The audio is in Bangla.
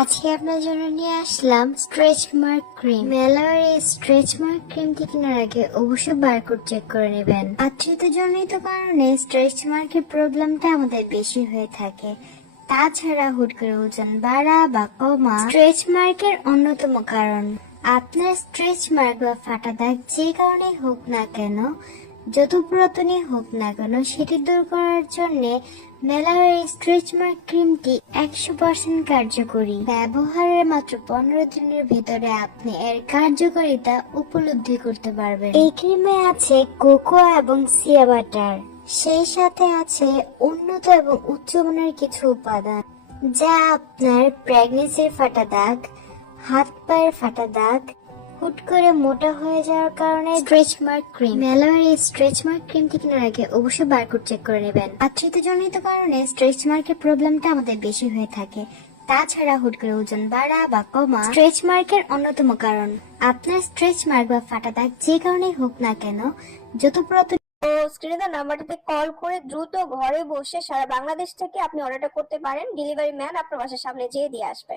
আজকে আপনার জন্য নিয়ে আসলাম স্ট্রেচ মার্ক ক্রিম। মেলার এই স্ট্রেচ মার্ক ক্রিমটি কেনার আগে অবশ্যই বারকোড চেক করে নেবেন। জনিত কারণে স্ট্রেচ মার্কের প্রবলেমটা আমাদের বেশি হয়ে থাকে। তাছাড়া হুট করে ওজন বাড়া বা কমা স্ট্রেচ মার্কের অন্যতম কারণ। আপনার স্ট্রেচ মার্ক বা ফাটা দাগ যে কারণে হোক না কেন, যত পুরাতনই হোক না কেন, সেটি দূর করার জন্য মেলার এই স্ট্রেচ মার্ক ক্রিমটি 100% কার্যকরী। ব্যবহারের মাত্র 15 দিনের ভিতরে আপনি এর কার্যকারিতা উপলব্ধি করতে পারবেন। এই ক্রিমে আছে কোকো এবং সিয়া বাটার, সেই সাথে আছে উন্নত এবং উচ্চমানের কিছু উপাদান যা আপনার প্রেগন্যান্সির ফাটা দাগ, হাত পায়ের ফাটা দাগ, হুট করে মোটা হয়ে যাওয়ার কারণে স্ট্রেচ মার্ক ক্রিম। মেলার এই স্ট্রেচ মার্ক ক্রিমটি কেনার আগে অবশ্যই বারকোড চেক করে নেবেন। জনিত কারণে স্ট্রেচ মার্কের প্রবলেমটা আমাদের বেশি হয়ে থাকে। তাছাড়া হুট করে ওজন বাড়া বা কমা স্ট্রেচ মার্কের অন্যতম কারণ। আপনার স্ট্রেচ মার্ক বা ফাটা দাগ যে কারণে হোক না কেন, যত পুরাতন স্ক্রিনে দেওয়া নাম্বারটিতে কল করে দ্রুত ঘরে বসে সারা বাংলাদেশ থেকে আপনি অর্ডারটা করতে পারেন। ডেলিভারি ম্যান আপনার বাসার সামনে যেয়ে দিয়ে আসবে।